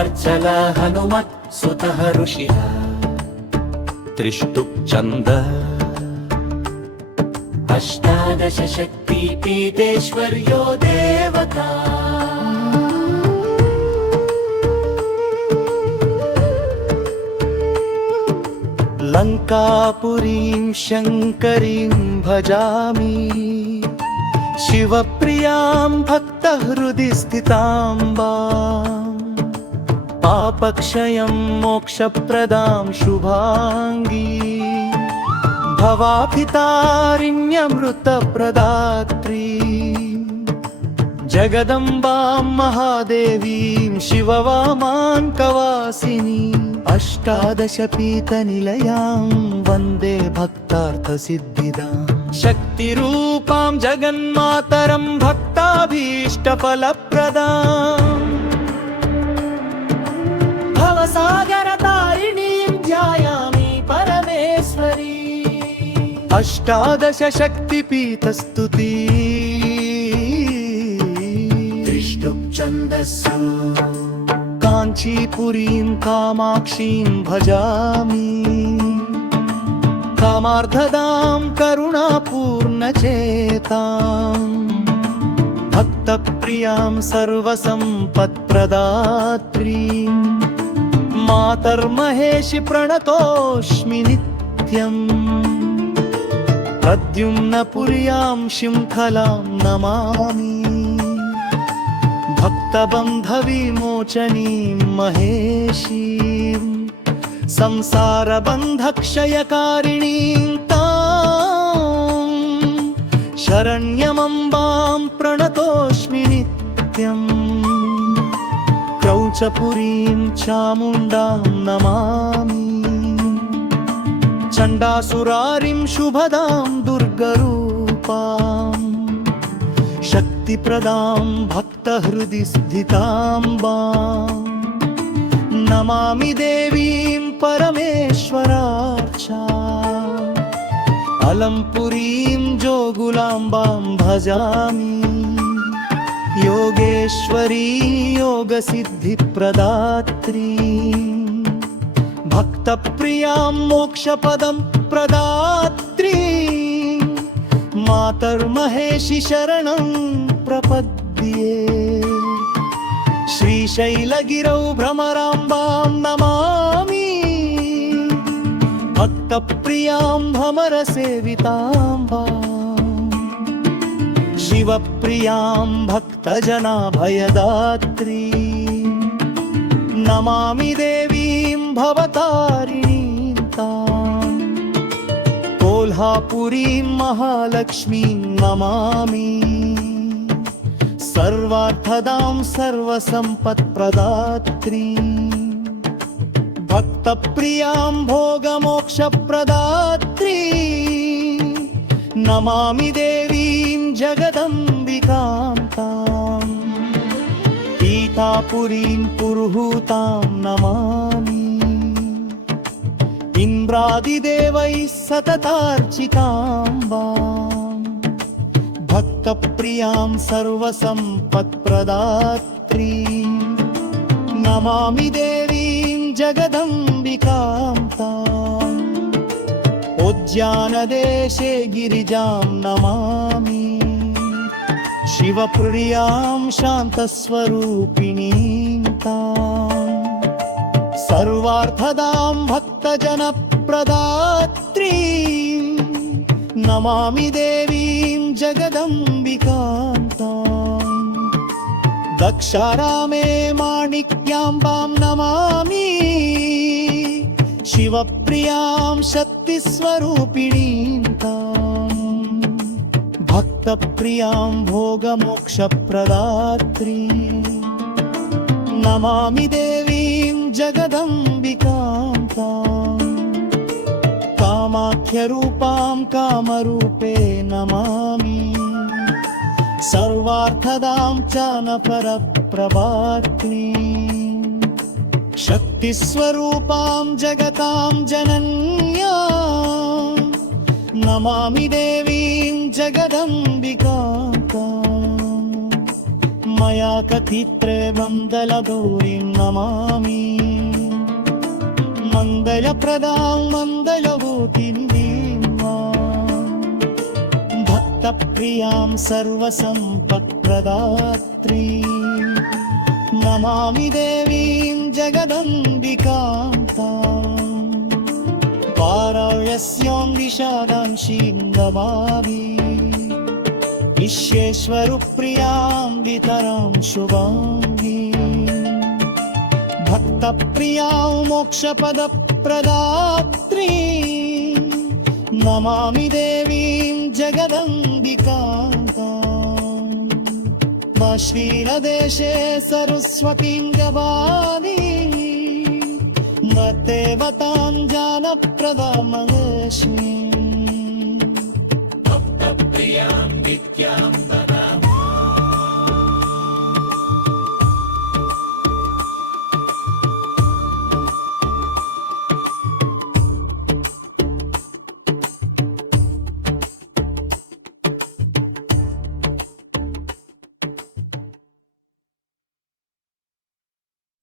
भक्तवत्सल हनुमत् सुतः ऋषिः त्रिष्टुप् छन्द अष्टादश शक्तिपीठेश्वर्यो देवता लङ्कापुरीं शङ्करीं भजामि शिवप्रियां भक्तहृदि स्थिताम्बां पापक्षयं मोक्षप्रदां शुभाङ्गी भवाभितारिण्यमृतप्रदात्री जगदम्बां महादेवीं शिववामां कवासिनी अष्टादशपीठनिलयां वन्दे भक्तार्थसिद्धिदां शक्तिरूपां जगन्मातरं भक्ताभीष्टफलप्रदां भवसागरतारिणीं ध्यायामि परमेश्वरी अष्टादश शक्तिपीठस्तुति त्रिष्टुप् छन्दस्सु काञ्चीपुरीं कामाक्षीं भजामि कामार्धदां करुणापूर्णचेतां भक्तप्रियां सर्वसम्पत्प्रदात्रीं मातर्महेशि प्रणतोऽस्मि नित्यम् प्रद्युम्नपुर्यां शिंखलां नमामि भक्तबन्धविमोचनीं महेशीं संसारबन्धक्षयकारिणीं तां शरण्यमम्बां प्रणतोऽस्मि नित्यम् क्रौचपुरीं चामुण्डां नमामि चण्डासुरारिं शुभदां दुर्गरूपां शक्तिप्रदां भक्तहृदि स्थिताम्बां नमामि देवीं परमेश्वरार्चा अलंपुरीं जोगुलाम्बां भजामि योगेश्वरी योगसिद्धिप्रदात्री भक्तप्रियां मोक्षपदं प्रदात्री मातर्महेशि शरणं प्रपद्ये श्रीशैलगिरौ भ्रमराम्बां नमामि भक्तप्रियां भ्रमरसेविताम्बां शिवप्रियां भक्तजनाभयदात्री नमामि देवीं भवतारिणीं तां कोल्हापुरीं महालक्ष्मीं नमामि सर्वार्थदां सर्वसम्पत्प्रदात्री भक्तप्रियां भोगमोक्षप्रदात्री नमामि देवीं जगदम्बिकां तां पीतापुरीं पुरुहूतां नमामि इन्द्रादिदेवैः सततार्चिताम्बां भक्तप्रियां सर्वसम्पत्प्रदात्री नमामि देवीं जगदम्बिकां तां उद्यानदेशे गिरिजां नमामि शिवप्रियां शान्तस्वरूपिणीं तां सर्वार्थदां भक्तजनप्रदात्री नमामि देवीं जगदम्बिकां तां दक्षारामे माणिक्याम्बां नमामि शिवप्रियां शक्तिस्वरूपिणीं तां भक्तप्रियां भोगमोक्षप्रदात्री नमामि देवीं जगदम्बिकां तां कामाख्यरूपां कामरूपे नमामि सर्वार्थदां चानपरप्रभात्रीं शक्तिस्वरूपां जगतां जनन्यां नमामि देवीं जगदम्बिकां तां मया कथित्रे मङ्गलगौरीं नमामि मङ्गलप्रदां मङ्गलभूतिं भक्तप्रियां सर्वसम्पत्प्रदात्री नमामि देवीं जगदम्बिकां पारायस्यां विशालांशीं नमामि विश्वेश्वरप्रियां वितरां शुभाङ्गीं भक्तप्रियां मोक्षपदप्रदात्री नमामि देवीं जगदम्बिकां श्रीलदेशे सरस्वतीं गवानी देवतां जानप्रदामलक्ष्मीं भक्तप्रियां नित्यां